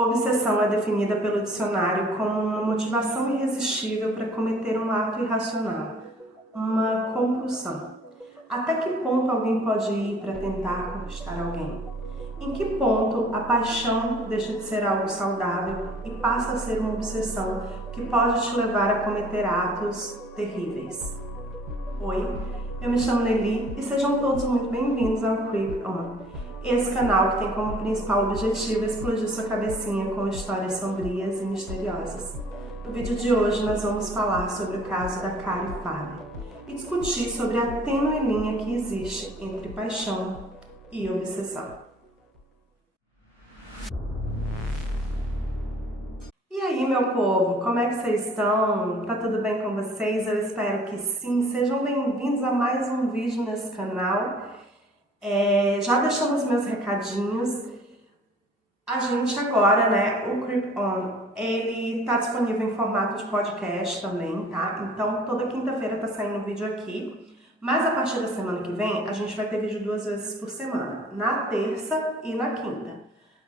Obsessão é definida pelo dicionário como uma motivação irresistível para cometer um ato irracional, uma compulsão. Até que ponto alguém pode ir para tentar conquistar alguém? Em que ponto a paixão deixa de ser algo saudável e passa a ser uma obsessão que pode te levar a cometer atos terríveis? Oi, eu me chamo Nelly e sejam todos muito bem-vindos ao Creep On. Esse canal que tem como principal objetivo explodir sua cabecinha com histórias sombrias e misteriosas. No vídeo de hoje nós vamos falar sobre o caso da Cari Fader e discutir sobre a tênue linha que existe entre paixão e obsessão. E aí, meu povo, como é que vocês estão? Tá tudo bem com vocês? Eu espero que sim. Sejam bem-vindos a mais um vídeo nesse canal. Já deixamos meus recadinhos. A gente agora, o Creep On, ele tá disponível em formato de podcast também, tá? Então, toda quinta-feira tá saindo vídeo aqui. Mas a partir da semana que vem, a gente vai ter vídeo 2 vezes por semana, na terça e na quinta.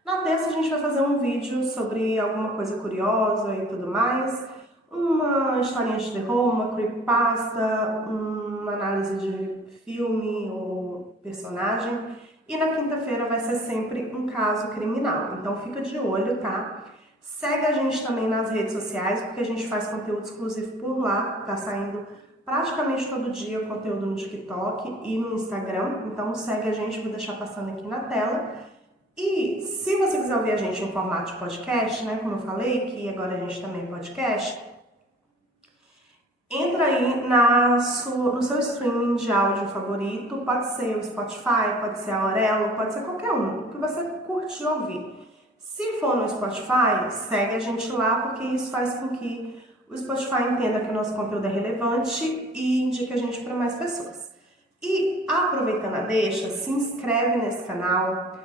Na terça a gente vai fazer um vídeo sobre alguma coisa curiosa e tudo mais, uma historinha de terror, uma creepypasta, uma análise de filme ou personagem. E na quinta-feira vai ser sempre um caso criminal, então fica de olho, tá? Segue a gente também nas redes sociais, porque a gente faz conteúdo exclusivo por lá, tá saindo praticamente todo dia conteúdo no TikTok e no Instagram, então segue a gente, vou deixar passando aqui na tela. E se você quiser ouvir a gente em formato de podcast, como eu falei, que agora a gente também é podcast, entra aí no seu streaming de áudio favorito, pode ser o Spotify, pode ser a Aurelo, pode ser qualquer um, que você curte ouvir. Se for no Spotify, segue a gente lá, porque isso faz com que o Spotify entenda que o nosso conteúdo é relevante e indique a gente para mais pessoas. E aproveitando a deixa, se inscreve nesse canal,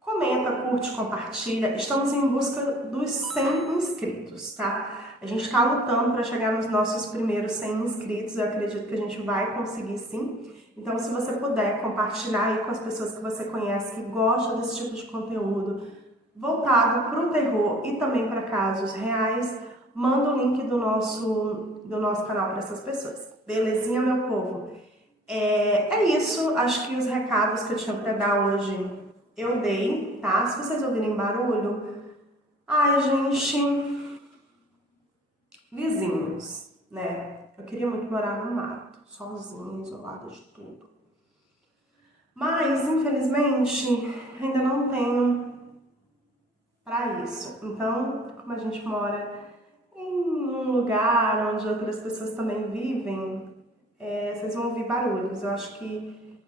comenta, curte, compartilha. Estamos em busca dos 100 inscritos, tá? A gente está lutando para chegar nos nossos primeiros 100 inscritos. Eu acredito que a gente vai conseguir sim. Então, se você puder compartilhar aí com as pessoas que você conhece, que gostam desse tipo de conteúdo voltado para o terror e também para casos reais, manda o link do nosso canal para essas pessoas. Belezinha, meu povo? É isso. Acho que os recados que eu tinha para dar hoje eu dei, tá? Se vocês ouvirem barulho, gente, vizinhos, Eu queria muito morar no mato, sozinha, isolada de tudo. Mas, infelizmente, ainda não tenho pra isso. Então, como a gente mora em um lugar onde outras pessoas também vivem, vocês vão ouvir barulhos. Eu acho que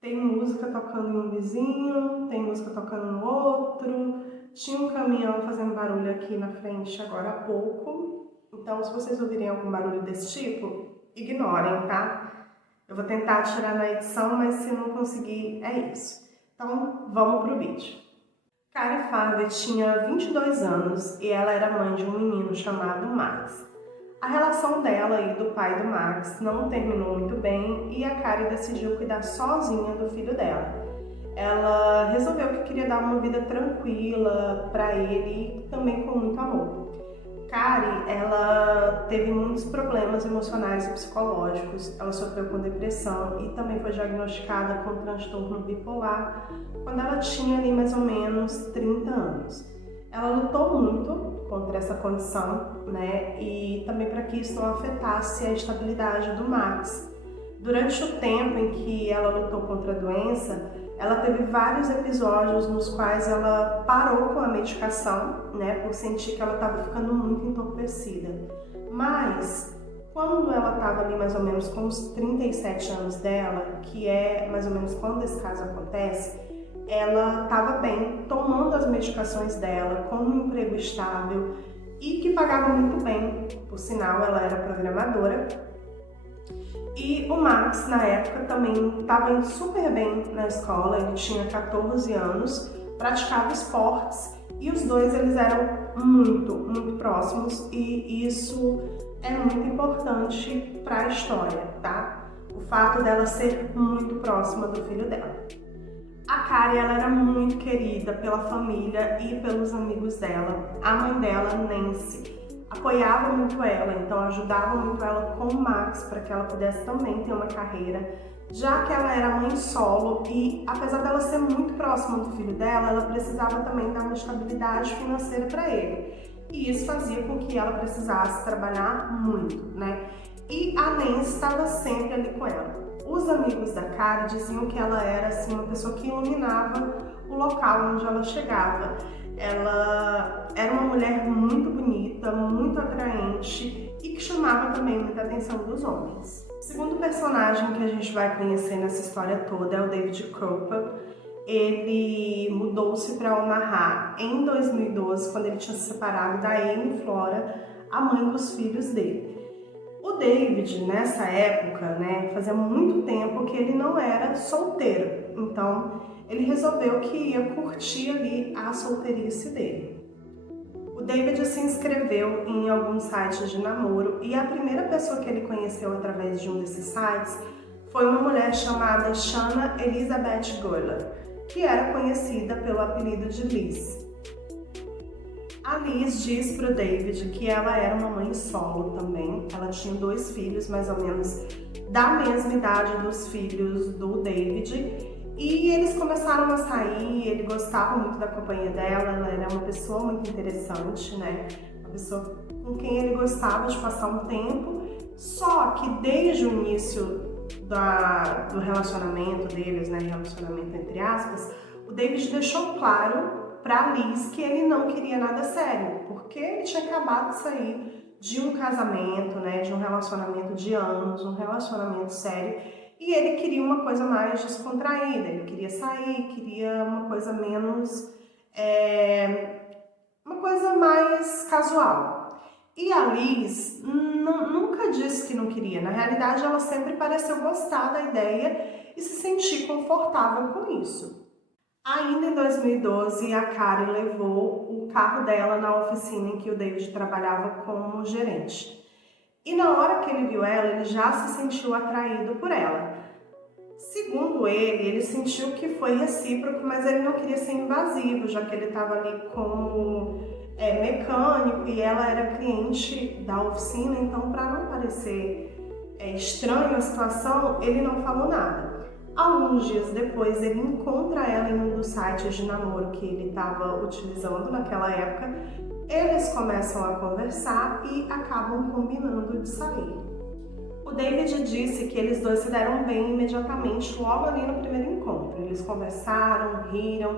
tem música tocando em um vizinho, tem música tocando no outro. Tinha um caminhão fazendo barulho aqui na frente agora há pouco. Então, se vocês ouvirem algum barulho desse tipo, ignorem, tá? Eu vou tentar tirar na edição, mas se não conseguir, é isso. Então, vamos pro vídeo. Cari Fader tinha 22 anos e ela era mãe de um menino chamado Max. A relação dela e do pai do Max não terminou muito bem e a Cari decidiu cuidar sozinha do filho dela. Ela resolveu que queria dar uma vida tranquila para ele e também com muito amor. Cari, ela teve muitos problemas emocionais e psicológicos, ela sofreu com depressão e também foi diagnosticada com transtorno bipolar quando ela tinha ali mais ou menos 30 anos. Ela lutou muito contra essa condição, e também para que isso não afetasse a estabilidade do Max. Durante o tempo em que ela lutou contra a doença, ela teve vários episódios nos quais ela parou com a medicação, por sentir que ela estava ficando muito entorpecida. Mas, quando ela estava ali mais ou menos com os 37 anos dela, que é mais ou menos quando esse caso acontece, ela estava bem, tomando as medicações dela, com um emprego estável e que pagava muito bem. Por sinal, ela era programadora. E o Max, na época, também estava indo super bem na escola. Ele tinha 14 anos, praticava esportes e os dois eles eram muito, muito próximos e isso é muito importante para a história, tá? O fato dela ser muito próxima do filho dela. A Kari, ela era muito querida pela família e pelos amigos dela. A mãe dela, Nancy, apoiava muito ela, então ajudava muito ela com o Max para que ela pudesse também ter uma carreira, já que ela era mãe solo e apesar dela ser muito próxima do filho dela, ela precisava também dar uma estabilidade financeira para ele. E isso fazia com que ela precisasse trabalhar muito, né? E a Nancy estava sempre ali com ela. Os amigos da Kari diziam que ela era assim, uma pessoa que iluminava o local onde ela chegava. Ela era uma mulher muito bonita, muito atraente e que chamava também muita atenção dos homens. O segundo personagem que a gente vai conhecer nessa história toda é o David Cropper. Ele mudou-se para Omaha em 2012, quando ele tinha se separado da Amy Flora, a mãe dos filhos dele. O David, nessa época, né, fazia muito tempo que ele não era solteiro, então ele resolveu que ia curtir ali a solteirice dele. O David se inscreveu em alguns sites de namoro e a primeira pessoa que ele conheceu através de um desses sites foi uma mulher chamada Shanna Elizabeth Goller, que era conhecida pelo apelido de Liz. A Liz diz para o David que ela era uma mãe solo também, ela tinha 2 filhos mais ou menos da mesma idade dos filhos do David e eles começaram a sair, ele gostava muito da companhia dela, ela era uma pessoa muito interessante, né? Uma pessoa com quem ele gostava de passar um tempo, só que desde o início do relacionamento deles, né, relacionamento entre aspas, o David deixou claro para Liz que ele não queria nada sério, porque ele tinha acabado de sair de um casamento, né, de um relacionamento de anos, um relacionamento sério, e ele queria uma coisa mais descontraída, ele queria sair, queria uma coisa menos, uma coisa mais casual. E a Liz nunca disse que não queria, na realidade ela sempre pareceu gostar da ideia e se sentir confortável com isso. Ainda em 2012, a Kari levou o carro dela na oficina em que o David trabalhava como gerente. E na hora que ele viu ela, ele já se sentiu atraído por ela. Segundo ele sentiu que foi recíproco, mas ele não queria ser invasivo, já que ele estava ali como mecânico e ela era cliente da oficina, então para não parecer estranho a situação, ele não falou nada. Alguns dias depois, ele encontra ela em um dos sites de namoro que ele estava utilizando naquela época. Eles começam a conversar e acabam combinando de sair. O David disse que eles dois se deram bem imediatamente, logo ali no primeiro encontro. Eles conversaram, riram,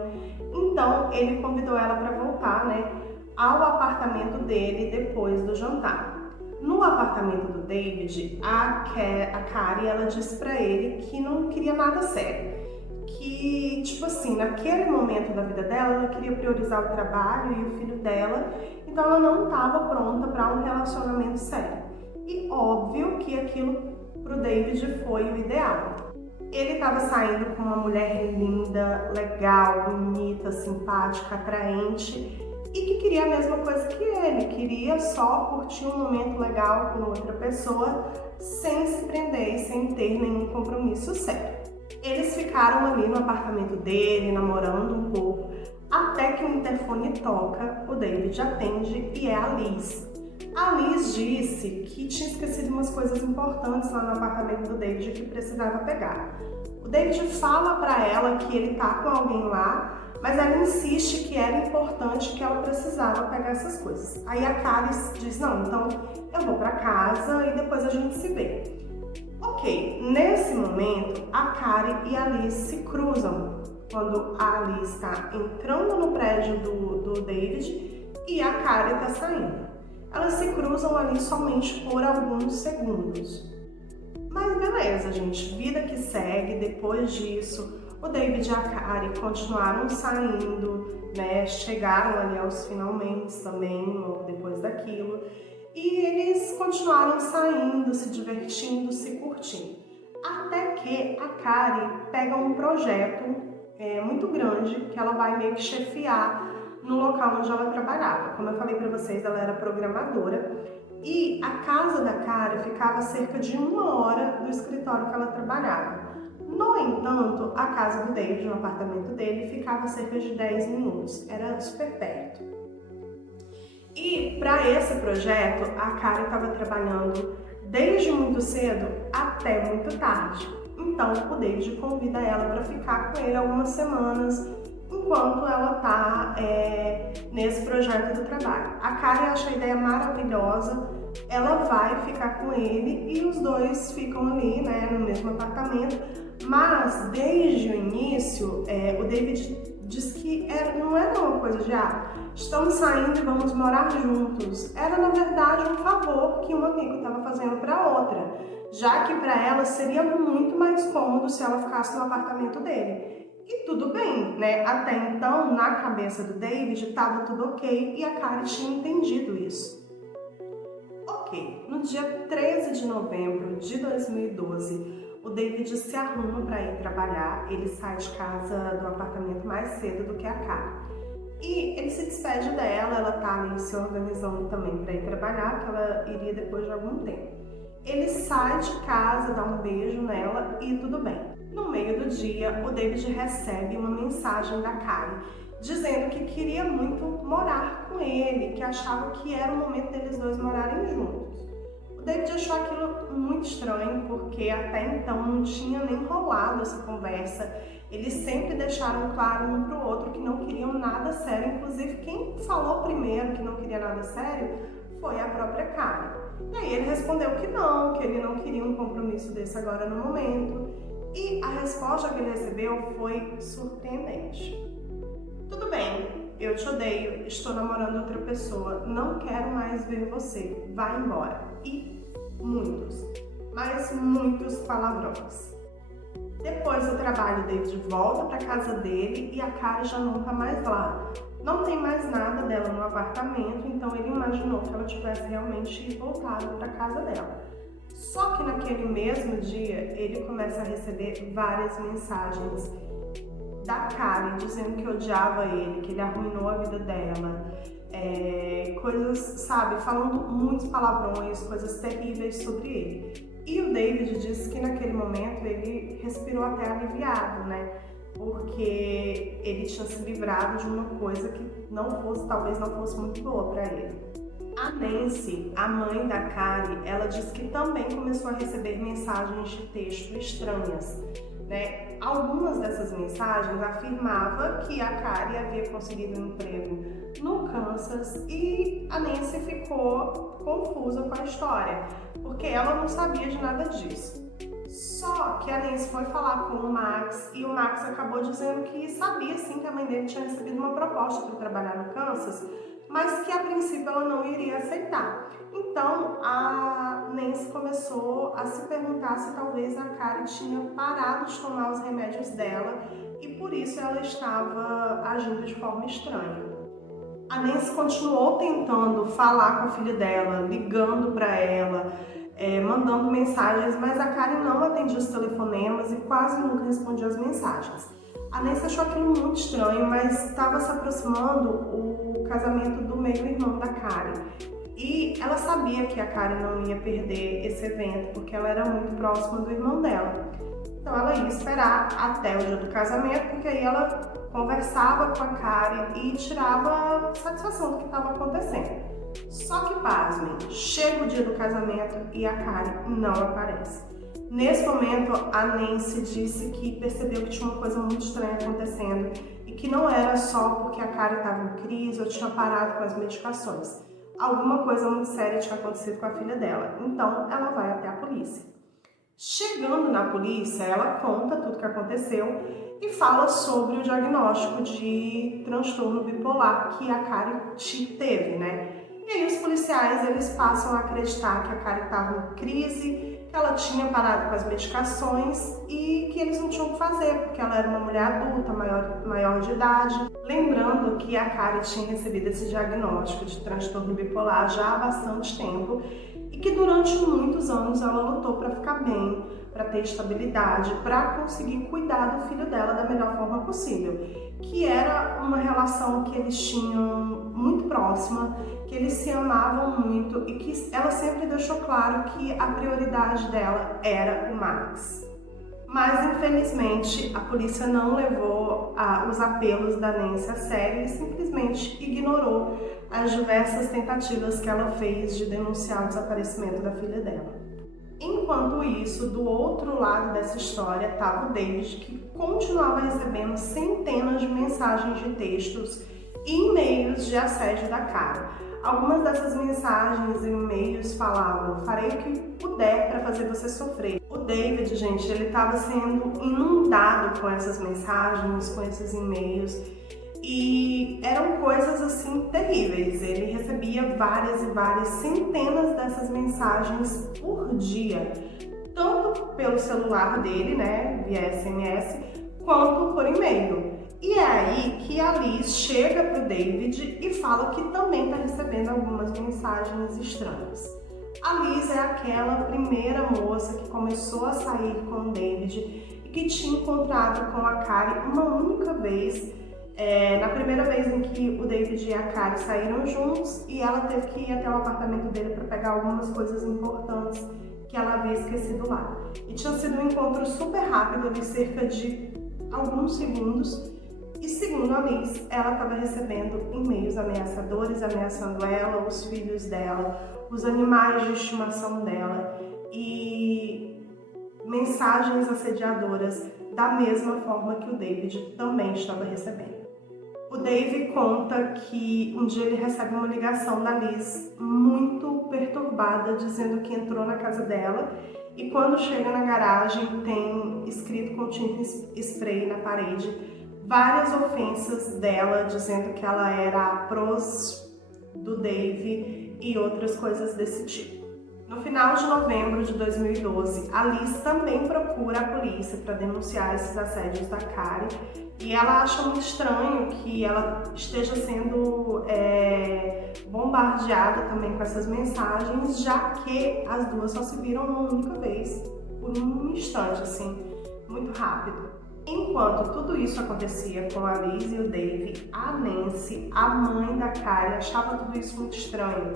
então ele convidou ela para voltar, né, ao apartamento dele depois do jantar. No apartamento do David, a Kari, ela disse pra ele que não queria nada sério. Que, tipo assim, naquele momento da vida dela, ela queria priorizar o trabalho e o filho dela, então ela não estava pronta para um relacionamento sério. E óbvio que aquilo pro David foi o ideal. Ele estava saindo com uma mulher linda, legal, bonita, simpática, atraente, e que queria a mesma coisa que ele, queria só curtir um momento legal com outra pessoa, sem se prender e sem ter nenhum compromisso sério. Eles ficaram ali no apartamento dele, namorando um pouco, até que o interfone toca, o David atende e é a Liz. A Liz disse que tinha esquecido umas coisas importantes lá no apartamento do David que precisava pegar. O David fala para ela que ele tá com alguém lá, mas ela insiste que era importante, que ela precisava pegar essas coisas. Aí a Kari diz, não, então eu vou para casa e depois a gente se vê. Ok, nesse momento a Kari e a Liz se cruzam, quando a Liz está entrando no prédio do David e a Kari está saindo. Elas se cruzam ali somente por alguns segundos. Mas beleza, gente, vida que segue. Depois disso, o David e a Kari continuaram saindo, né? Chegaram ali aos finalmente também, logo depois daquilo. E eles continuaram saindo, se divertindo, se curtindo. Até que a Kari pega um projeto muito grande que ela vai meio que chefiar no local onde ela trabalhava. Como eu falei para vocês, ela era programadora e a casa da Kari ficava a cerca de 1 hora do escritório que ela trabalhava. No entanto, a casa do David, o apartamento dele, ficava a cerca de 10 minutos, era super perto. E para esse projeto, a Karen estava trabalhando desde muito cedo até muito tarde. Então, o David convida ela para ficar com ele algumas semanas enquanto ela está nesse projeto do trabalho. A Karen acha a ideia maravilhosa, ela vai ficar com ele e os dois ficam ali, né, no mesmo apartamento, mas desde o início, o David diz que não era uma coisa de estamos saindo e vamos morar juntos. Era, na verdade, um favor que um amigo estava fazendo para outra, já que para ela seria muito mais cômodo se ela ficasse no apartamento dele. E tudo bem, né? Até então, na cabeça do David, estava tudo ok e a Karen tinha entendido isso. Ok, no dia 13 de novembro de 2012, o David se arruma para ir trabalhar, ele sai de casa do apartamento mais cedo do que a Karen. E ele se despede dela, ela tá ali se organizando também para ir trabalhar, que ela iria depois de algum tempo. Ele sai de casa, dá um beijo nela e tudo bem. No meio do dia, o David recebe uma mensagem da Karen, dizendo que queria muito morar com ele, que achava que era o momento deles dois morarem juntos. O David achou aquilo muito estranho, porque até então não tinha nem rolado essa conversa. Eles sempre deixaram claro um pro outro que não queriam nada sério. Inclusive, quem falou primeiro que não queria nada sério foi a própria Karen. E aí ele respondeu que ele não queria um compromisso desse agora no momento. E a resposta que ele recebeu foi surpreendente. Tudo bem, eu te odeio, estou namorando outra pessoa, não quero mais ver você, vai embora. E muitos palavrões. Depois do trabalho, David volta para casa dele e a Karen já não tá mais lá. Não tem mais nada dela no apartamento, então ele imaginou que ela tivesse realmente voltado para casa dela. Só que naquele mesmo dia, ele começa a receber várias mensagens da Karen dizendo que odiava ele, que ele arruinou a vida dela, coisas, sabe, falando muitos palavrões, coisas terríveis sobre ele. E o David disse que naquele momento ele respirou até aliviado, né? Porque ele tinha se livrado de uma coisa que talvez não fosse muito boa para ele. A Nancy, a mãe da Karen, ela disse que também começou a receber mensagens de texto estranhas, né? Algumas dessas mensagens afirmavam que a Karen havia conseguido um emprego no Kansas e a Nancy ficou confusa com a história, porque ela não sabia de nada disso. Só que a Nancy foi falar com o Max e o Max acabou dizendo que sabia sim que a mãe dele tinha recebido uma proposta para trabalhar no Kansas, mas que a princípio ela não iria aceitar. Então a Nancy começou a se perguntar se talvez a Karen tinha parado de tomar os remédios dela e por isso ela estava agindo de forma estranha. A Nancy continuou tentando falar com a filha dela, ligando para ela, mandando mensagens, mas a Karen não atendia os telefonemas e quase nunca respondia as mensagens. A Nancy achou aquilo muito estranho, mas estava se aproximando o casamento do meio-irmão da Karen. E ela sabia que a Karen não ia perder esse evento, porque ela era muito próxima do irmão dela. Então ela ia esperar até o dia do casamento, porque aí ela conversava com a Karen e tirava satisfação do que estava acontecendo. Só que, pasmem, chega o dia do casamento e a Karen não aparece. Nesse momento, a Nancy disse que percebeu que tinha uma coisa muito estranha acontecendo e que não era só porque a Karen estava em crise ou tinha parado com as medicações. Alguma coisa muito séria tinha acontecido com a filha dela, então ela vai até a polícia. Chegando na polícia, ela conta tudo o que aconteceu e fala sobre o diagnóstico de transtorno bipolar que a Karen teve, né? E aí os policiais, eles passam a acreditar que a Karen estava em crise, que ela tinha parado com as medicações e que eles não tinham o que fazer, porque ela era uma mulher adulta, maior de idade. Lembrando que a Karen tinha recebido esse diagnóstico de transtorno bipolar já há bastante tempo e que durante muitos anos ela lutou para ficar bem, para ter estabilidade, para conseguir cuidar do filho dela da melhor forma possível, que era uma relação que eles tinham muito próxima, que eles se amavam muito e que ela sempre deixou claro que a prioridade dela era o Max. Mas, infelizmente, a polícia não levou os apelos da Nancy a sério e simplesmente ignorou as diversas tentativas que ela fez de denunciar o desaparecimento da filha dela. Enquanto isso, do outro lado dessa história estava o David, que continuava recebendo centenas de mensagens de textos e e-mails de assédio da Karen. Algumas dessas mensagens e e-mails falavam: farei o que puder para fazer você sofrer. O David, gente, ele estava sendo inundado com essas mensagens, com esses e-mails, e eram coisas assim terríveis. Ele recebia várias e várias centenas dessas mensagens por dia, tanto pelo celular dele, né, via SMS, quanto por e-mail. E é aí que a Liz chega pro David e fala que também está recebendo algumas mensagens estranhas. A Liz é aquela primeira moça que começou a sair com o David e que tinha encontrado com a Karen uma única vez, na primeira vez em que o David e a Karen saíram juntos, e ela teve que ir até o apartamento dele para pegar algumas coisas importantes que ela havia esquecido lá. E tinha sido um encontro super rápido, de cerca de alguns segundos. E segundo a Liz, ela estava recebendo e-mails ameaçadores, ameaçando ela, os filhos dela, os animais de estimação dela e mensagens assediadoras da mesma forma que o David também estava recebendo. O Dave conta que um dia ele recebe uma ligação da Liz muito perturbada, dizendo que entrou na casa dela e quando chega na garagem tem escrito com tinta spray na parede várias ofensas dela, dizendo que ela era a pros do Dave e outras coisas desse tipo. No final de novembro de 2012, a Liz também procura a polícia para denunciar esses assédios da Karen, e ela acha muito estranho que ela esteja sendo bombardeada também com essas mensagens, já que as duas só se viram uma única vez, por um instante, assim, muito rápido. Enquanto tudo isso acontecia com a Liz e o Dave, a Nancy, a mãe da Karen, achava tudo isso muito estranho.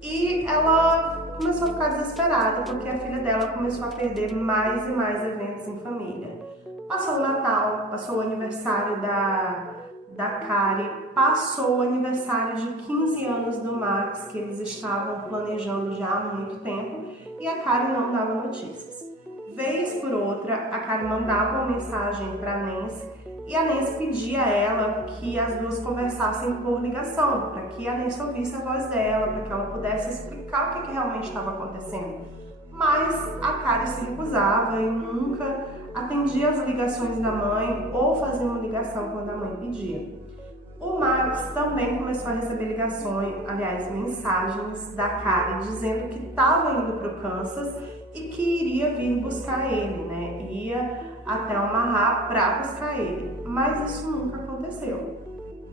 E ela começou a ficar desesperada, porque a filha dela começou a perder mais e mais eventos em família. Passou o Natal, passou o aniversário da Karen, passou o aniversário de 15 anos do Max, que eles estavam planejando já há muito tempo, e a Karen não dava notícias. Vez por outra, a Karen mandava uma mensagem para a Nancy e a Nancy pedia a ela que as duas conversassem por ligação, para que a Nancy ouvisse a voz dela, para que ela pudesse explicar o que realmente estava acontecendo. Mas a Karen se recusava e nunca atendia as ligações da mãe ou fazia uma ligação quando a mãe pedia. O Max também começou a receber ligações, aliás, mensagens da Karen dizendo que estava indo para o Kansas e que iria vir buscar ele, né? Ia até Omaha para buscar ele, mas isso nunca aconteceu.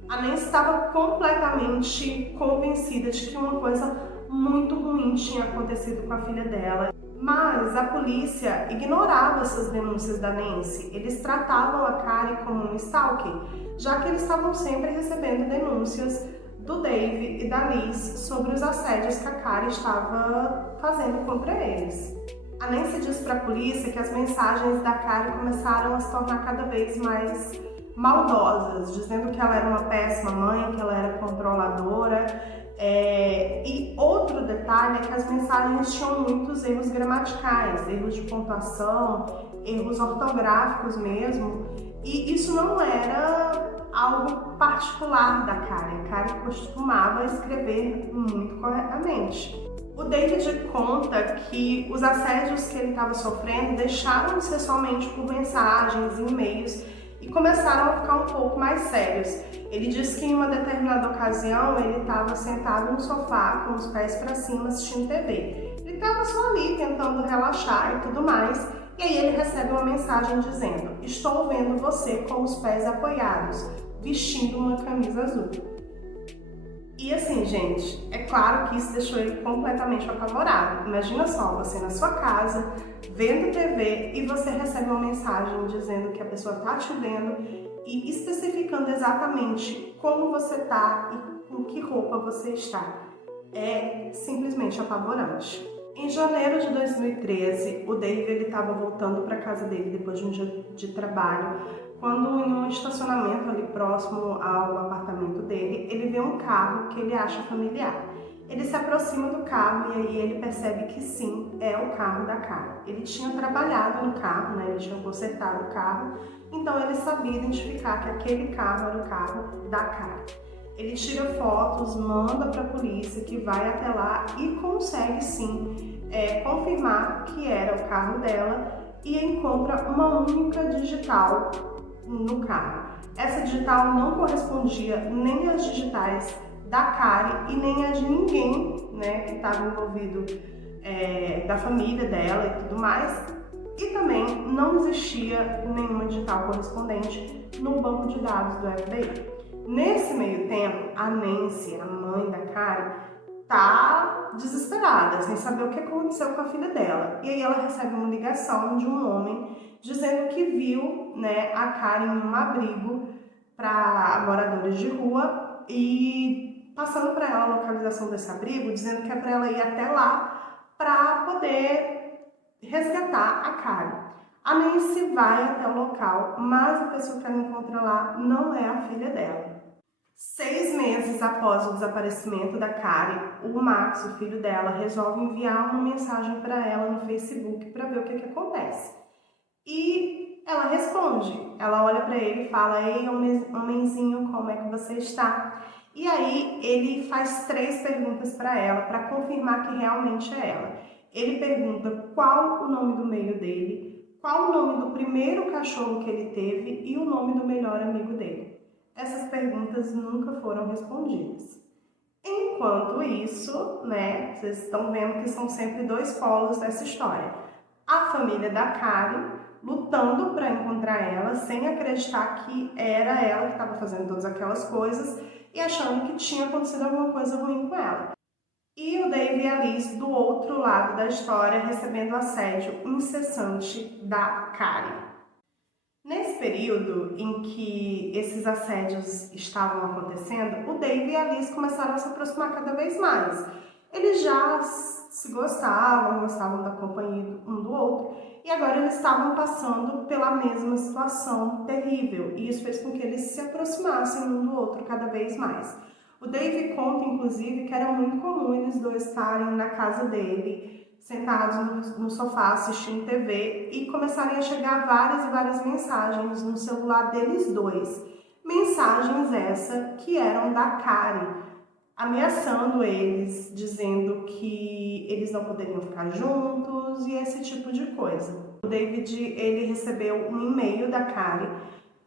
A Nancy estava completamente convencida de que uma coisa muito ruim tinha acontecido com a filha dela, mas a polícia ignorava essas denúncias da Nancy. Eles tratavam a Karen como um stalker, já que eles estavam sempre recebendo denúncias do Dave e da Liz sobre os assédios que a Karen estava fazendo contra eles. A Nancy disse para a polícia que as mensagens da Karen começaram a se tornar cada vez mais maldosas, dizendo que ela era uma péssima mãe, que ela era controladora. E outro detalhe é que as mensagens tinham muitos erros gramaticais, erros de pontuação, erros ortográficos mesmo, e isso não era algo particular da Karen. A Karen costumava escrever muito corretamente. O David conta que os assédios que ele estava sofrendo deixaram de ser somente por mensagens e e-mails e começaram a ficar um pouco mais sérios. Ele disse que em uma determinada ocasião ele estava sentado no sofá com os pés para cima assistindo TV. Ele estava só ali tentando relaxar e tudo mais, e aí ele recebe uma mensagem dizendo: estou vendo você com os pés apoiados, vestindo uma camisa azul. E assim, gente, é claro que isso deixou ele completamente apavorado. Imagina só, você na sua casa, vendo TV e você recebe uma mensagem dizendo que a pessoa tá te vendo e especificando exatamente como você tá e com que roupa você está. É simplesmente apavorante. Em janeiro de 2013, o Dave estava voltando para casa dele depois de um dia de trabalho, quando em um estacionamento ali próximo ao apartamento dele, ele vê um carro que ele acha familiar. Ele se aproxima do carro e aí ele percebe que sim, é o carro da Karen. Ele tinha trabalhado no carro, né? Ele tinha consertado o carro, então ele sabia identificar que aquele carro era o carro da Karen. Ele tira fotos, manda para a polícia, que vai até lá e consegue sim confirmar que era o carro dela e encontra uma única digital no carro. Essa digital não correspondia nem às digitais da Karen e nem a de ninguém, né, que estava envolvido da família dela e tudo mais. E também não existia nenhuma digital correspondente no banco de dados do FBI. Nesse meio tempo, a Nancy, a mãe da Karen, tá desesperada, sem saber o que aconteceu com a filha dela. E aí ela recebe uma ligação de um homem dizendo que viu, né, a Karen em um abrigo para moradores de rua e passando para ela a localização desse abrigo, dizendo que é para ela ir até lá para poder resgatar a Karen. A Nancy vai até o local, mas a pessoa que ela encontra lá não é a filha dela. 6 meses após o desaparecimento da Karen, o Max, o filho dela, resolve enviar uma mensagem para ela no Facebook para ver o que acontece. E ela responde, ela olha para ele e fala: "Ei, homenzinho, como é que você está?" E aí ele faz 3 perguntas para ela, para confirmar que realmente é ela. Ele pergunta qual o nome do meio dele, qual o nome do primeiro cachorro que ele teve e o nome do melhor amigo dele. Essas perguntas nunca foram respondidas. Enquanto isso, né, vocês estão vendo que são sempre 2 polos dessa história. A família da Karen lutando para encontrar ela, sem acreditar que era ela que estava fazendo todas aquelas coisas e achando que tinha acontecido alguma coisa ruim com ela. E o Dave e a Liz do outro lado da história, recebendo assédio incessante da Karen. Nesse período em que esses assédios estavam acontecendo, o Dave e a Liz começaram a se aproximar cada vez mais. Eles já se gostavam da companhia um do outro, e agora eles estavam passando pela mesma situação terrível, e isso fez com que eles se aproximassem um do outro cada vez mais. O Dave conta, inclusive, que era muito comum eles dois estarem na casa dele, sentados no sofá assistindo TV, e começarem a chegar várias e várias mensagens no celular deles dois. Mensagens essas que eram da Karen, ameaçando eles, dizendo que eles não poderiam ficar juntos e esse tipo de coisa. O David, ele recebeu um e-mail da Karen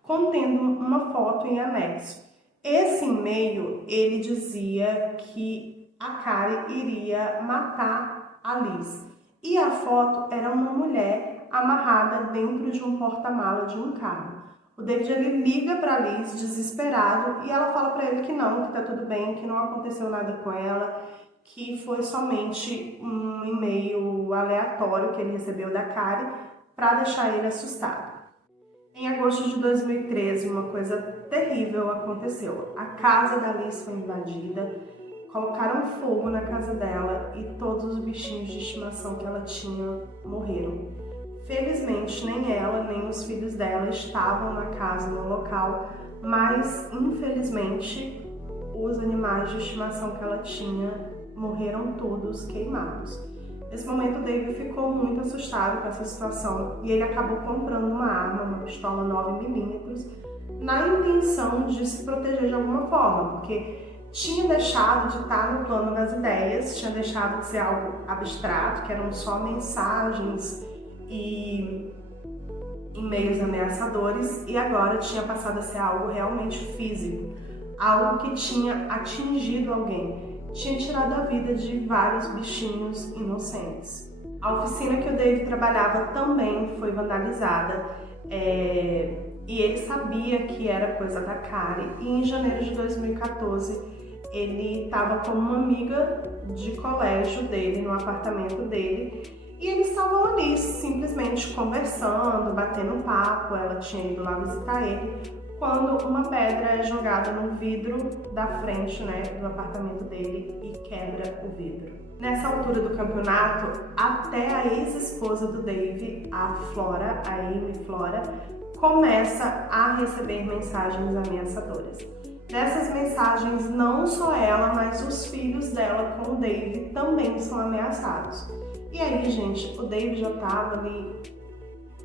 contendo uma foto em anexo. Esse e-mail, ele dizia que a Karen iria matar a Liz. E a foto era uma mulher amarrada dentro de um porta-mala de um carro. O David, ele liga para Liz desesperado e ela fala para ele que não, que tá tudo bem, que não aconteceu nada com ela, que foi somente um e-mail aleatório que ele recebeu da Karen para deixar ele assustado. Em agosto de 2013, uma coisa terrível aconteceu. A casa da Liz foi invadida, colocaram fogo na casa dela e todos os bichinhos de estimação que ela tinha morreram. Felizmente, nem ela, nem os filhos dela estavam na casa, no local, mas, infelizmente, os animais de estimação que ela tinha morreram todos queimados. Nesse momento, o Dave ficou muito assustado com essa situação e ele acabou comprando uma arma, uma pistola 9mm, na intenção de se proteger de alguma forma, porque tinha deixado de estar no plano das ideias, tinha deixado de ser algo abstrato, que eram só mensagens e e-mails ameaçadores, e agora tinha passado a ser algo realmente físico, algo que tinha atingido alguém, tinha tirado a vida de vários bichinhos inocentes. A oficina que o Dave trabalhava também foi vandalizada, e ele sabia que era coisa da Karen, e em janeiro de 2014 ele estava com uma amiga de colégio dele, no apartamento dele, e eles estavam ali simplesmente conversando, batendo papo. Ela tinha ido lá visitar ele, quando uma pedra é jogada no vidro da frente, né, do apartamento dele e quebra o vidro. Nessa altura do campeonato, até a ex-esposa do Dave, a Flora, a Amy Flora, começa a receber mensagens ameaçadoras. Nessas mensagens, não só ela, mas os filhos dela com o Dave também são ameaçados. E aí, gente, o Dave já tava ali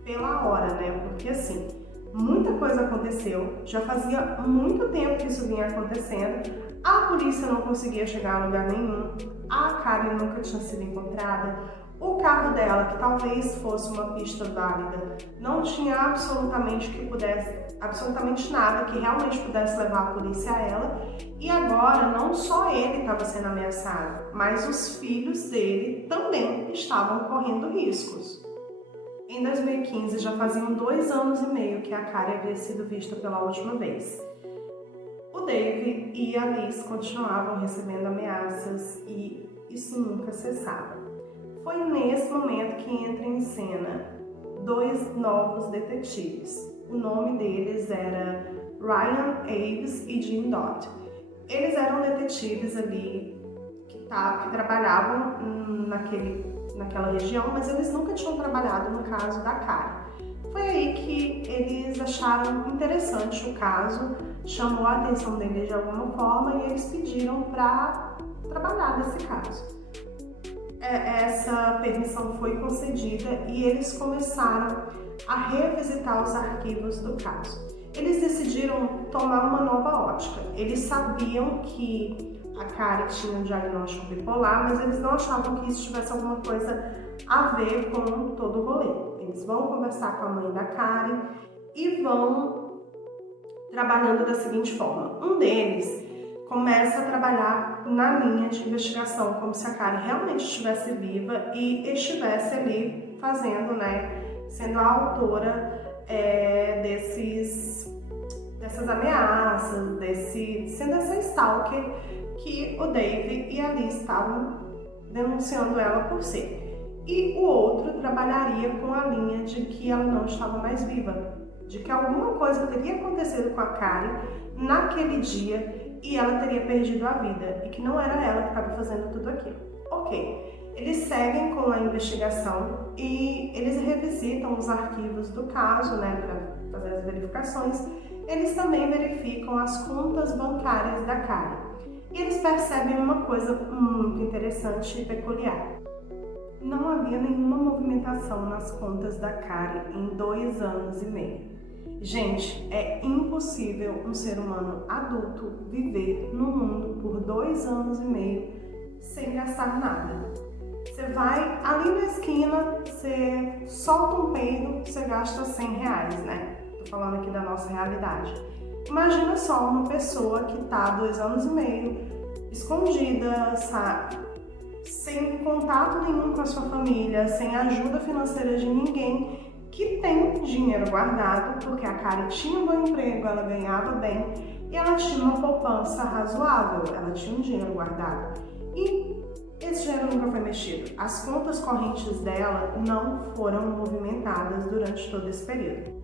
pela hora, né? Porque assim, muita coisa aconteceu, já fazia muito tempo que isso vinha acontecendo, a polícia não conseguia chegar a lugar nenhum, a Karen nunca tinha sido encontrada, o carro dela, que talvez fosse uma pista válida, não tinha absolutamente nada que realmente pudesse levar a polícia a ela, e agora não só ele estava sendo ameaçado, mas os filhos dele também estavam correndo riscos. Em 2015, já faziam 2 anos e meio que a Karen havia sido vista pela última vez. O Dave e a Liz continuavam recebendo ameaças e isso nunca cessava. Foi nesse momento que entra em cena 2 novos detetives. O nome deles era Ryan Aves e Jim Dodd. Eles eram detetives ali que trabalhavam naquela região, mas eles nunca tinham trabalhado no caso da Karen. Foi aí que eles acharam interessante o caso, chamou a atenção deles de alguma forma e eles pediram para trabalhar nesse caso. Essa permissão foi concedida e eles começaram a revisitar os arquivos do caso. Eles decidiram tomar uma nova ótica. Eles sabiam que a Karen tinha um diagnóstico bipolar, mas eles não achavam que isso tivesse alguma coisa a ver com todo o rolê. Eles vão conversar com a mãe da Karen e vão trabalhando da seguinte forma. Um deles começa a trabalhar na linha de investigação, como se a Karen realmente estivesse viva e estivesse ali fazendo, né, sendo a autora dessas ameaças, sendo essa stalker que o Dave e a Liz estavam denunciando ela por ser. E o outro trabalharia com a linha de que ela não estava mais viva, de que alguma coisa teria acontecido com a Karen naquele dia e ela teria perdido a vida, e que não era ela que estava fazendo tudo aquilo. Ok, eles seguem com a investigação e eles revisitam os arquivos do caso, né, para fazer as verificações. Eles também verificam as contas bancárias da Karen. E eles percebem uma coisa muito interessante e peculiar. Não havia nenhuma movimentação nas contas da Karen em 2 anos e meio. Gente, é impossível um ser humano adulto viver no mundo por 2 anos e meio sem gastar nada. Você vai ali na esquina, você solta um peido, você gasta R$100, né? Tô falando aqui da nossa realidade. Imagina só uma pessoa que tá 2 anos e meio, escondida, sabe? Sem contato nenhum com a sua família, sem ajuda financeira de ninguém, que tem dinheiro guardado, porque a Karen tinha um bom emprego, ela ganhava bem e ela tinha uma poupança razoável, ela tinha um dinheiro guardado. E esse dinheiro nunca foi mexido. As contas correntes dela não foram movimentadas durante todo esse período.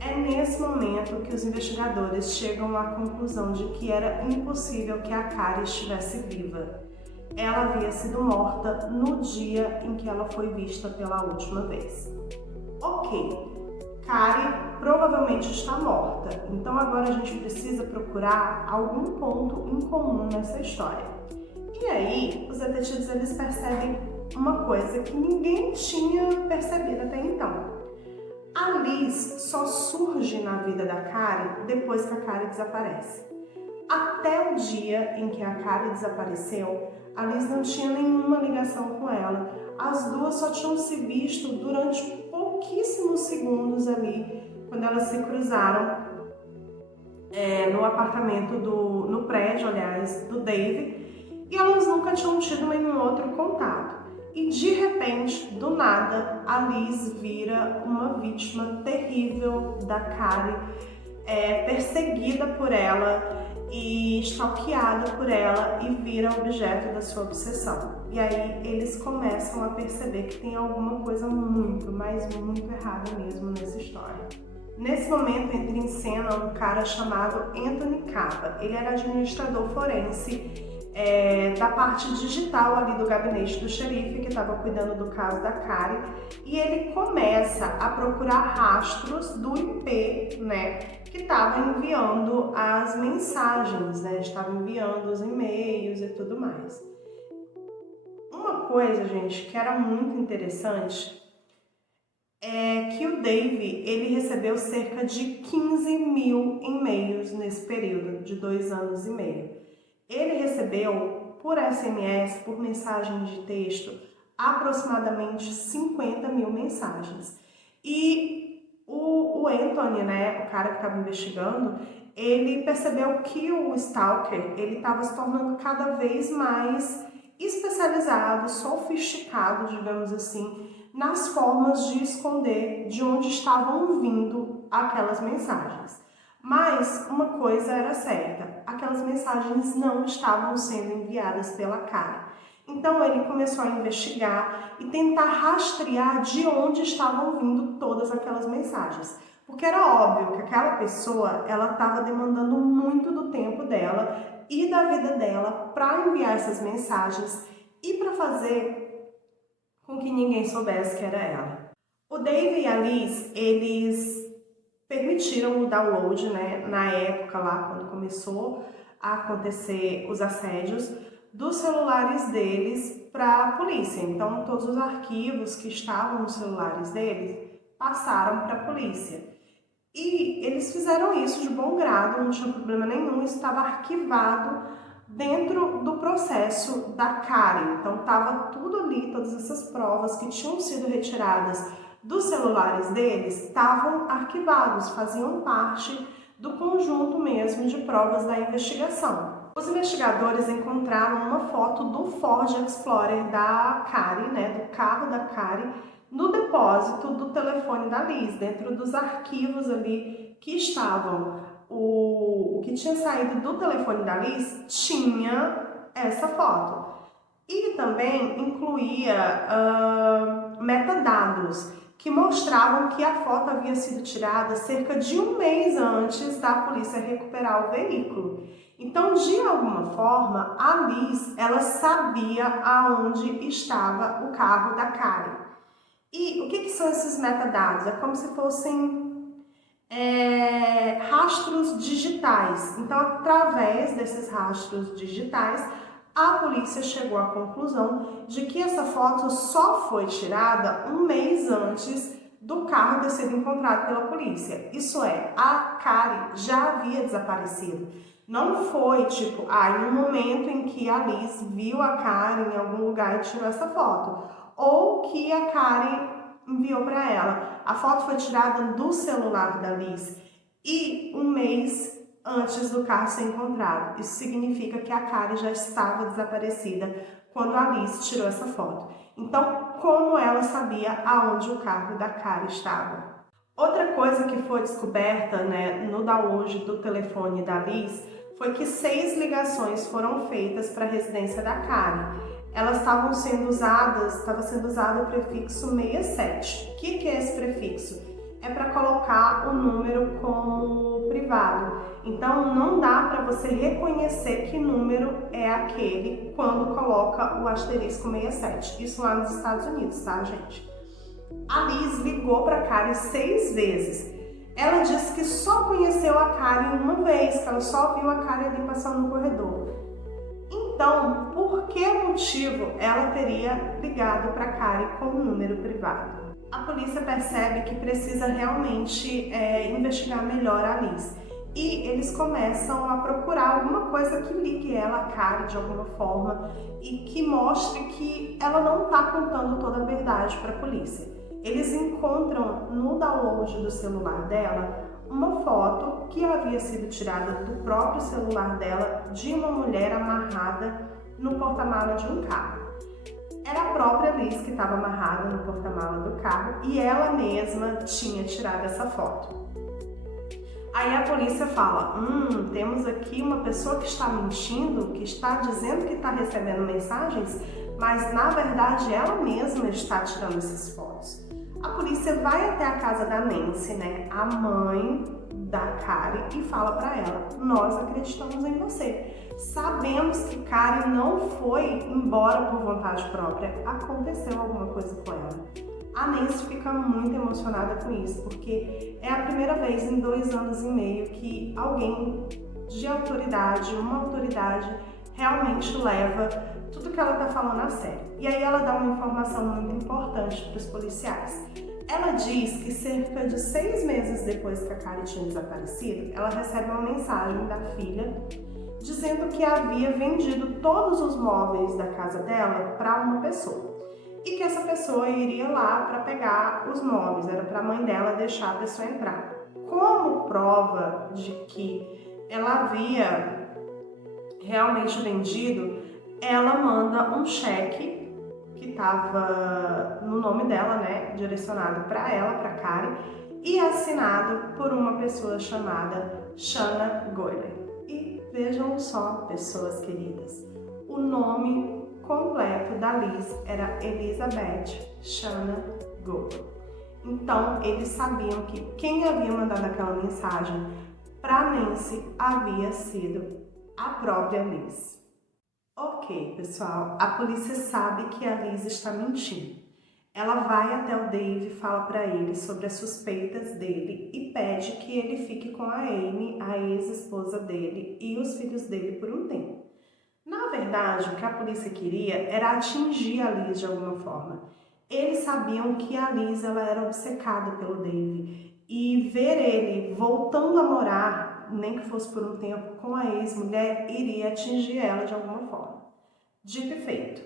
É nesse momento que os investigadores chegam à conclusão de que era impossível que a Karen estivesse viva. Ela havia sido morta no dia em que ela foi vista pela última vez. Ok, Karen provavelmente está morta, então agora a gente precisa procurar algum ponto em comum nessa história. E aí, os detetives eles percebem uma coisa que ninguém tinha percebido até então. A Liz só surge na vida da Karen depois que a Karen desaparece. Até o dia em que a Karen desapareceu, a Liz não tinha nenhuma ligação com ela. As duas só tinham se visto durante pouquíssimos segundos ali, quando elas se cruzaram no apartamento no prédio, aliás, do Dave, e elas nunca tinham tido nenhum outro contato. E de repente, do nada, a Liz vira uma vítima terrível da Karen, perseguida por ela e stalkeada por ela e vira objeto da sua obsessão. E aí eles começam a perceber que tem alguma coisa muito, mas muito errada mesmo nessa história. Nesse momento entra em cena um cara chamado Anthony Cava. Ele era administrador forense da parte digital ali do gabinete do xerife que estava cuidando do caso da Karen, e ele começa a procurar rastros do IP, né, que estava enviando as mensagens, né, estava enviando os e-mails e tudo mais. Uma coisa, gente, que era muito interessante é que o Dave, ele recebeu cerca de 15 mil e-mails nesse período de 2 anos e meio. Ele recebeu por SMS, por mensagem de texto, aproximadamente 50 mil mensagens. E o Anthony, né, o cara que estava investigando, ele percebeu que o Stalker, ele estava se tornando cada vez mais especializado, sofisticado, digamos assim, nas formas de esconder de onde estavam vindo aquelas mensagens. Mas uma coisa era certa, aquelas mensagens não estavam sendo enviadas pela Karen. Então ele começou a investigar e tentar rastrear de onde estavam vindo todas aquelas mensagens. Porque era óbvio que aquela pessoa, ela estava demandando muito do tempo dela e da vida dela para enviar essas mensagens e para fazer com que ninguém soubesse que era ela. O Dave e a Liz, eles permitiram o download, né, na época lá, quando começou a acontecer os assédios, dos celulares deles para a polícia. Então, todos os arquivos que estavam nos celulares deles passaram para a polícia. E eles fizeram isso de bom grado, não tinha problema nenhum, estava arquivado dentro do processo da Karen. Então, estava tudo ali, todas essas provas que tinham sido retiradas dos celulares deles estavam arquivados, faziam parte do conjunto mesmo de provas da investigação. Os investigadores encontraram uma foto do Ford Explorer da Karen, né, do carro da Karen, no depósito do telefone da Liz, dentro dos arquivos ali que estavam. O que tinha saído do telefone da Liz tinha essa foto. E também incluía metadados que mostravam que a foto havia sido tirada cerca de 1 mês antes da polícia recuperar o veículo. Então, de alguma forma, a Liz, ela sabia aonde estava o carro da Karen. E o que são esses metadados? É como se fossem rastros digitais. Então, através desses rastros digitais, a polícia chegou à conclusão de que essa foto só foi tirada 1 mês antes do carro ter sido encontrado pela polícia. Isso é, a Karen já havia desaparecido. Não foi tipo, em um momento em que a Liz viu a Karen em algum lugar e tirou essa foto. Ou que a Karen enviou para ela. A foto foi tirada do celular da Liz e 1 mês antes do carro ser encontrado. Isso significa que a Karen já estava desaparecida quando a Liz tirou essa foto. Então, como ela sabia aonde o carro da Karen estava? Outra coisa que foi descoberta, né, no download do telefone da Liz foi que 6 ligações foram feitas para a residência da Karen. Elas estava sendo usado o prefixo 67. O que é esse prefixo? É para colocar o número como privado. Então, não dá para você reconhecer que número é aquele quando coloca o asterisco 67. Isso lá nos Estados Unidos, tá, gente? A Liz ligou para a Karen 6 vezes. Ela disse que só conheceu a Karen uma vez, que ela só viu a Karen ali passando no corredor. Então, por que motivo ela teria ligado para a Karen com um número privado? A polícia percebe que precisa realmente investigar melhor a Liz. E eles começam a procurar alguma coisa que ligue ela à Karen de alguma forma e que mostre que ela não está contando toda a verdade para a polícia. Eles encontram no download do celular dela uma foto que havia sido tirada do próprio celular dela de uma mulher amarrada no porta-mala de um carro. Era a própria Liz que estava amarrada no porta-mala do carro e ela mesma tinha tirado essa foto. Aí a polícia fala, temos aqui uma pessoa que está mentindo, que está dizendo que está recebendo mensagens, mas na verdade ela mesma está tirando essas fotos. A polícia vai até a casa da Nancy, né, a mãe da Karen, e fala para ela: nós acreditamos em você. Sabemos que Karen não foi embora por vontade própria, aconteceu alguma coisa com ela. A Nancy fica muito emocionada com isso, porque é a primeira vez em 2 anos e meio que alguém de autoridade, uma autoridade, realmente leva tudo que ela tá falando a sério. E aí ela dá uma informação muito importante para os policiais. Ela diz que cerca de 6 meses depois que a Karen tinha desaparecido, ela recebe uma mensagem da filha dizendo que havia vendido todos os móveis da casa dela para uma pessoa e que essa pessoa iria lá para pegar os móveis, era para a mãe dela deixar a pessoa entrar. Como prova de que ela havia realmente vendido, ela manda um cheque que estava no nome dela, né, direcionado para ela, para Karen, e assinado por uma pessoa chamada Shanna Goyle. E vejam só, pessoas queridas, o nome completo da Liz era Elizabeth Shanna Goyle. Então, eles sabiam que quem havia mandado aquela mensagem para Nancy havia sido a própria Liz. Ok, pessoal, a polícia sabe que a Liz está mentindo. Ela vai até o Dave e fala para ele sobre as suspeitas dele e pede que ele fique com a Amy, a ex-esposa dele, e os filhos dele por um tempo. Na verdade, o que a polícia queria era atingir a Liz de alguma forma. Eles sabiam que a Liz ela era obcecada pelo Dave e ver ele voltando a morar, nem que fosse por um tempo, com a ex-mulher, iria atingir ela de alguma forma. Dito e feito.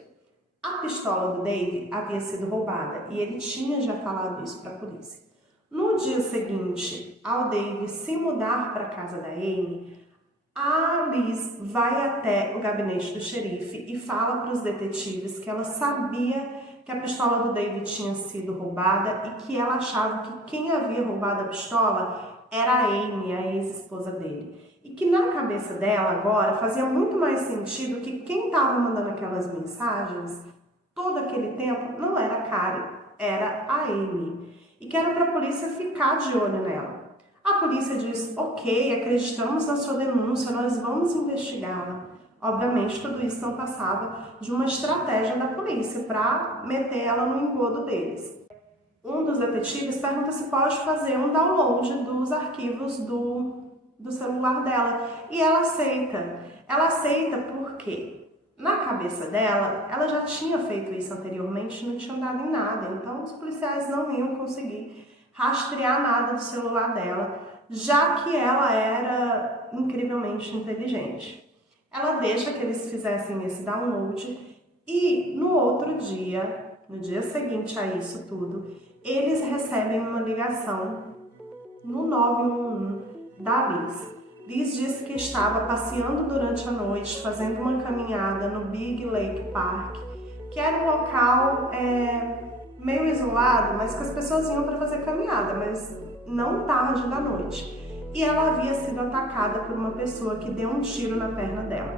A pistola do Dave havia sido roubada e ele tinha já falado isso para a polícia. No dia seguinte, ao Dave se mudar para a casa da Amy, a Liz vai até o gabinete do xerife e fala para os detetives que ela sabia que a pistola do Dave tinha sido roubada e que ela achava que quem havia roubado a pistola era a Amy, a ex-esposa dele. E que na cabeça dela agora fazia muito mais sentido que quem estava mandando aquelas mensagens todo aquele tempo não era a Karen, era a Amy. E que era para a polícia ficar de olho nela. A polícia diz: ok, acreditamos na sua denúncia, nós vamos investigá-la. Obviamente, tudo isso não passava de uma estratégia da polícia para meter ela no engodo deles. Um dos detetives pergunta se pode fazer um download dos arquivos do celular dela. E ela aceita. Ela aceita porque, na cabeça dela, ela já tinha feito isso anteriormente e não tinha dado em nada. Então, os policiais não iam conseguir rastrear nada do celular dela, já que ela era incrivelmente inteligente. Ela deixa que eles fizessem esse download e no outro dia, no dia seguinte a isso tudo, eles recebem uma ligação no 911 da Liz. Liz disse que estava passeando durante a noite, fazendo uma caminhada no Big Lake Park, que era um local meio isolado, mas que as pessoas iam para fazer caminhada, mas não tarde da noite. E ela havia sido atacada por uma pessoa que deu um tiro na perna dela.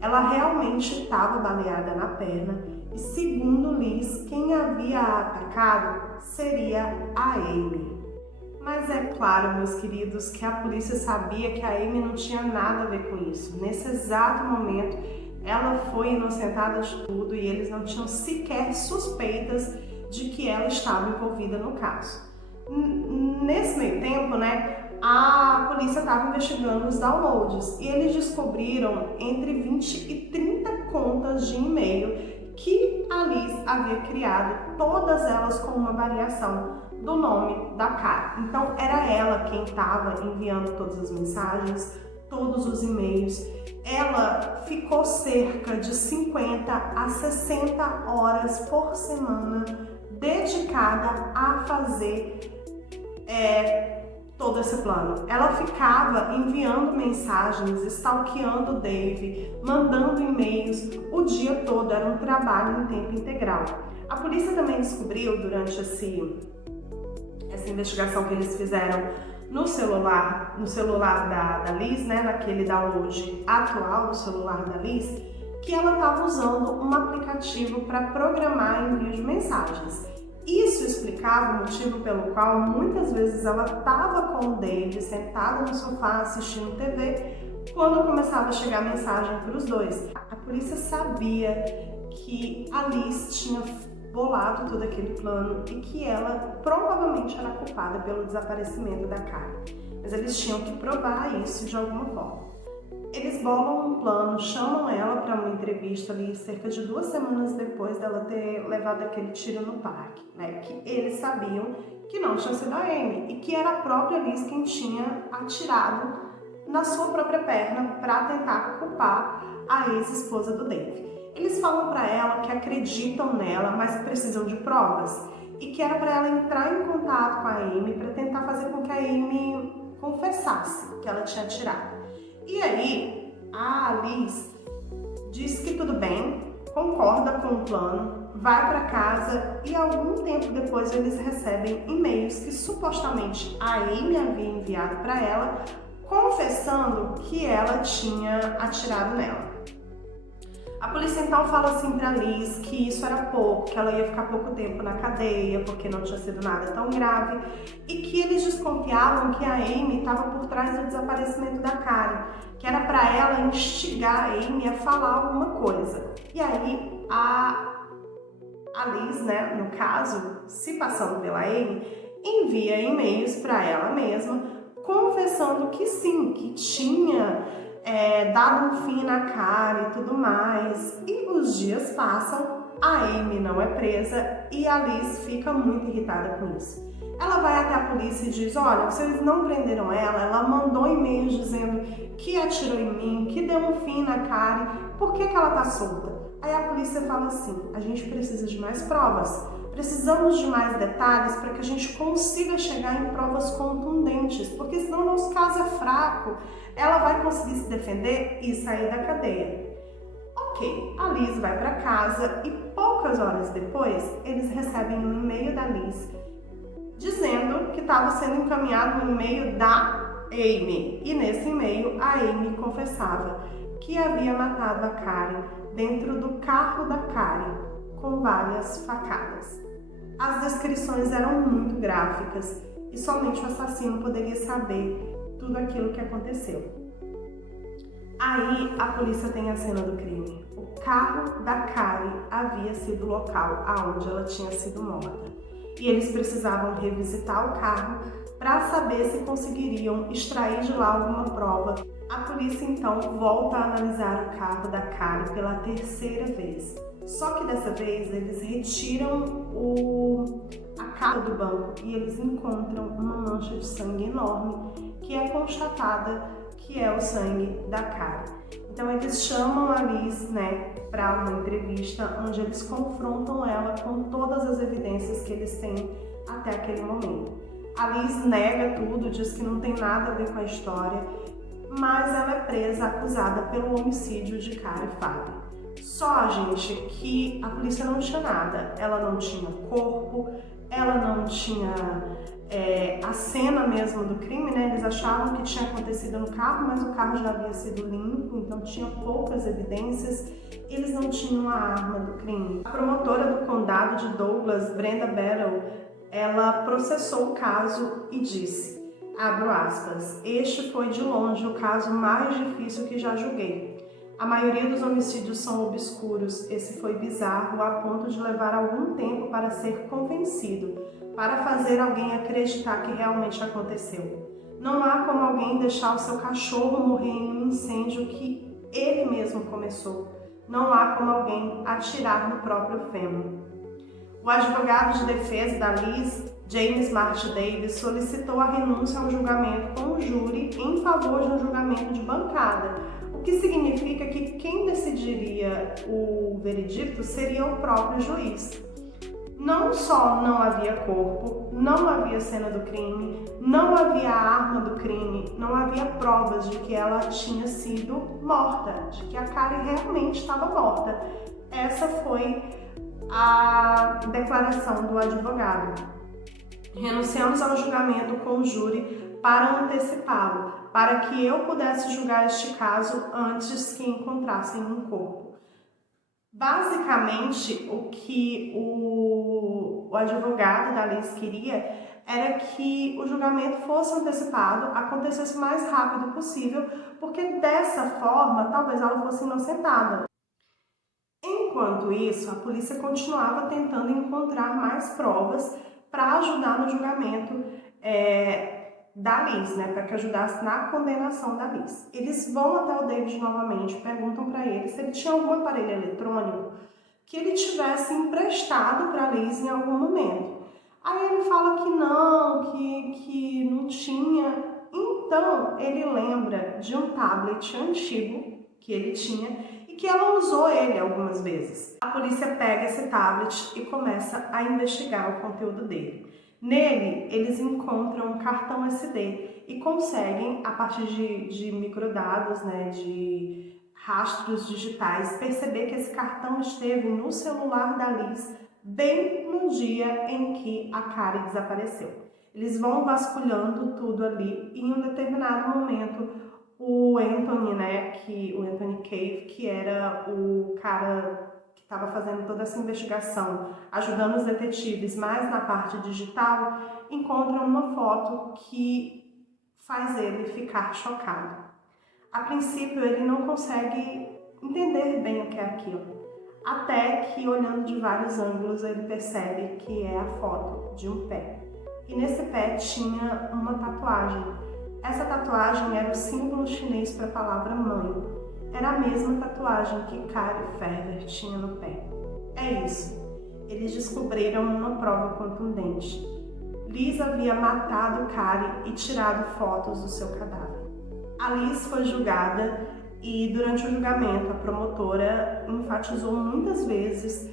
Ela realmente estava baleada na perna e, segundo Liz, quem havia a atacado seria a Amy. Mas é claro, meus queridos, que a polícia sabia que a Amy não tinha nada a ver com isso. Nesse exato momento, ela foi inocentada de tudo e eles não tinham sequer suspeitas de que ela estava envolvida no caso. Nesse meio tempo, né, a polícia estava investigando os downloads e eles descobriram entre 20 e 30 contas de e-mail que a Liz havia criado, todas elas com uma variação do nome da Karen. Então era ela quem estava enviando todas as mensagens, todos os e-mails. Ela ficou cerca de 50 a 60 horas por semana dedicada a fazer todo esse plano. Ela ficava enviando mensagens, stalkeando o Dave, mandando e-mails o dia todo, era um trabalho em tempo integral. A polícia também descobriu durante essa investigação que eles fizeram no celular da Liz, né, naquele download atual do celular da Liz, que ela estava usando um aplicativo para programar envio de mensagens. Isso explicava o motivo pelo qual muitas vezes ela estava com o Dave sentada no sofá assistindo TV quando começava a chegar mensagem para os dois. A polícia sabia que a Liz tinha bolado todo aquele plano e que ela provavelmente era culpada pelo desaparecimento da Karen, mas eles tinham que provar isso de alguma forma. Eles bolam um plano, chamam ela para uma entrevista ali cerca de 2 semanas depois dela ter levado aquele tiro no parque, né? Que eles sabiam que não tinha sido a Amy e que era a própria Liz quem tinha atirado na sua própria perna para tentar culpar a ex-esposa do Dave. Eles falam para ela que acreditam nela, mas precisam de provas e que era para ela entrar em contato com a Amy para tentar fazer com que a Amy confessasse que ela tinha atirado. E aí, a Liz diz que tudo bem, concorda com o plano, vai para casa e algum tempo depois eles recebem e-mails que supostamente a Amy havia enviado para ela, confessando que ela tinha atirado nela. A polícia então fala assim para Liz que isso era pouco, que ela ia ficar pouco tempo na cadeia porque não tinha sido nada tão grave e que eles desconfiavam que a Amy estava por trás do desaparecimento da Karen, que era para ela instigar a Amy a falar alguma coisa. E aí a Liz, né, no caso, se passando pela Amy, envia e-mails para ela mesma confessando que sim, que tinha dado um fim na Karen e tudo mais. E os dias passam, a Amy não é presa e a Liz fica muito irritada com isso. Ela vai até a polícia e diz, olha, vocês não prenderam ela mandou e-mails dizendo que atirou em mim, que deu um fim na Karen, por que ela tá solta? Aí a polícia fala assim, a gente precisa de mais provas, precisamos de mais detalhes para que a gente consiga chegar em provas contundentes, porque senão o nosso caso é fraco, ela vai conseguir se defender e sair da cadeia. Ok, a Liz vai para casa e poucas horas depois eles recebem um e-mail da Liz dizendo que estava sendo encaminhado um e-mail da Amy. E nesse e-mail a Amy confessava que havia matado a Karen dentro do carro da Karen com várias facadas. As descrições eram muito gráficas e somente o assassino poderia saber tudo aquilo que aconteceu. Aí a polícia tem a cena do crime. O carro da Karen havia sido o local aonde ela tinha sido morta. E eles precisavam revisitar o carro para saber se conseguiriam extrair de lá alguma prova. A polícia então volta a analisar o carro da Karen pela 3ª vez. Só que dessa vez eles retiram a capa do banco e eles encontram uma mancha de sangue enorme que é constatada que é o sangue da Karen. Então eles chamam a Liz, né, para uma entrevista onde eles confrontam ela com todas as evidências que eles têm até aquele momento. A Liz nega tudo, diz que não tem nada a ver com a história, mas ela é presa acusada pelo homicídio de Karen Fábio. Só, gente, que a polícia não tinha nada. Ela não tinha corpo, ela não tinha a cena mesmo do crime, né? Eles achavam que tinha acontecido no carro, mas o carro já havia sido limpo, então tinha poucas evidências. Eles não tinham a arma do crime. A promotora do condado de Douglas, Brenda Battle, ela processou o caso e disse, abro aspas, este foi de longe o caso mais difícil que já julguei. A maioria dos homicídios são obscuros, esse foi bizarro a ponto de levar algum tempo para ser convencido, para fazer alguém acreditar que realmente aconteceu. Não há como alguém deixar o seu cachorro morrer em um incêndio que ele mesmo começou. Não há como alguém atirar no próprio fêmur. O advogado de defesa da Liz, James March Davis, solicitou a renúncia ao julgamento com o júri em favor de um julgamento de bancada, o que significa que quem decidiria o veredicto seria o próprio juiz. Não só não havia corpo, não havia cena do crime, não havia arma do crime, não havia provas de que ela tinha sido morta, de que a Karen realmente estava morta. Essa foi a declaração do advogado. Renunciamos ao julgamento com o júri para antecipá-lo, para que eu pudesse julgar este caso antes que encontrassem um corpo. Basicamente, o que o advogado da Liz queria era que o julgamento fosse antecipado, acontecesse o mais rápido possível, porque dessa forma talvez ela fosse inocentada. Enquanto isso, a polícia continuava tentando encontrar mais provas para ajudar no julgamento da Liz, né, para que ajudasse na condenação da Liz. Eles vão até o David novamente, perguntam para ele se ele tinha algum aparelho eletrônico que ele tivesse emprestado para a Liz em algum momento. Aí ele fala que não, que não tinha. Então ele lembra de um tablet antigo que ele tinha e que ela usou ele algumas vezes. A polícia pega esse tablet e começa a investigar o conteúdo dele. Nele, eles encontram um cartão SD e conseguem, a partir de microdados, né, de rastros digitais, perceber que esse cartão esteve no celular da Liz bem no dia em que a Kari desapareceu. Eles vão vasculhando tudo ali e em um determinado momento o Anthony, o Anthony Cave, que era o cara que estava fazendo toda essa investigação, ajudando os detetives mais na parte digital, encontra uma foto que faz ele ficar chocado. A princípio, ele não consegue entender bem o que é aquilo, até que, olhando de vários ângulos, ele percebe que é a foto de um pé. E nesse pé tinha uma tatuagem. Essa tatuagem era o símbolo chinês para a palavra mãe. Era a mesma tatuagem que Kari Ferber tinha no pé. É isso. Eles descobriram uma prova contundente. Liz havia matado Kari e tirado fotos do seu cadáver. A Liz foi julgada e durante o julgamento a promotora enfatizou muitas vezes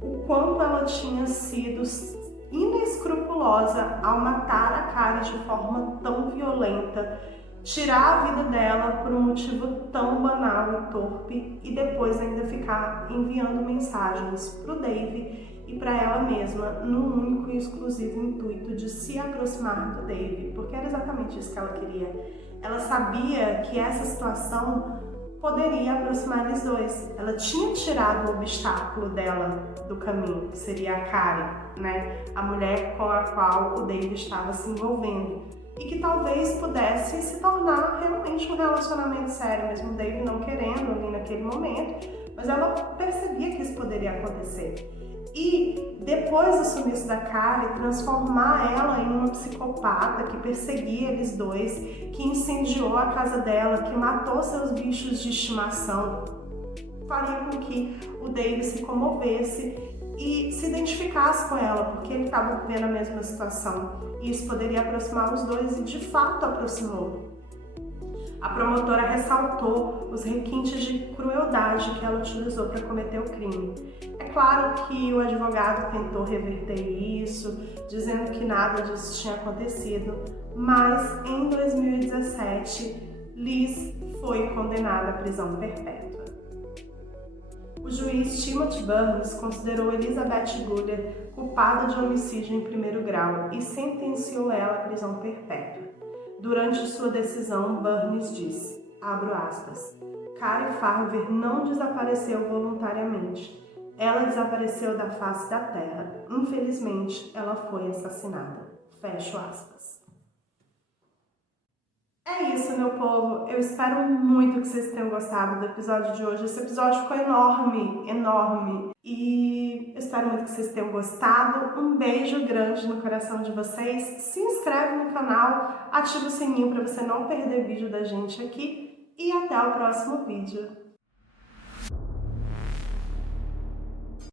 o quanto ela tinha sido inescrupulosa ao matar a Kari de forma tão violenta, tirar a vida dela por um motivo tão banal e torpe e depois ainda ficar enviando mensagens para o Dave e para ela mesma no único e exclusivo intuito de se aproximar do Dave, porque era exatamente isso que ela queria. Ela sabia que essa situação poderia aproximar eles dois. Ela tinha tirado o obstáculo dela do caminho, que seria a Kari, né? A mulher com a qual o Dave estava se envolvendo. E que talvez pudesse se tornar realmente um relacionamento sério, mesmo o Dave não querendo ali naquele momento, mas ela percebia que isso poderia acontecer. E depois do sumiço da Kari, transformar ela em uma psicopata que perseguia eles dois, que incendiou a casa dela, que matou seus bichos de estimação, faria com que o Dave se comovesse e se identificasse com ela, porque ele estava vivendo a mesma situação. E isso poderia aproximar os dois e de fato aproximou. A promotora ressaltou os requintes de crueldade que ela utilizou para cometer o crime. É claro que o advogado tentou reverter isso, dizendo que nada disso tinha acontecido, mas em 2017, Liz foi condenada à prisão perpétua. O juiz Timothy Burns considerou Elizabeth Guller culpada de homicídio em primeiro grau e sentenciou ela à prisão perpétua. Durante sua decisão, Burns disse, abro aspas, Kari Farver não desapareceu voluntariamente. Ela desapareceu da face da terra. Infelizmente, ela foi assassinada. Fecho aspas. É isso, meu povo. Eu espero muito que vocês tenham gostado do episódio de hoje. Esse episódio ficou enorme, enorme. E eu espero muito que vocês tenham gostado. Um beijo grande no coração de vocês. Se inscreve no canal, ativa o sininho para você não perder vídeo da gente aqui. E até o próximo vídeo.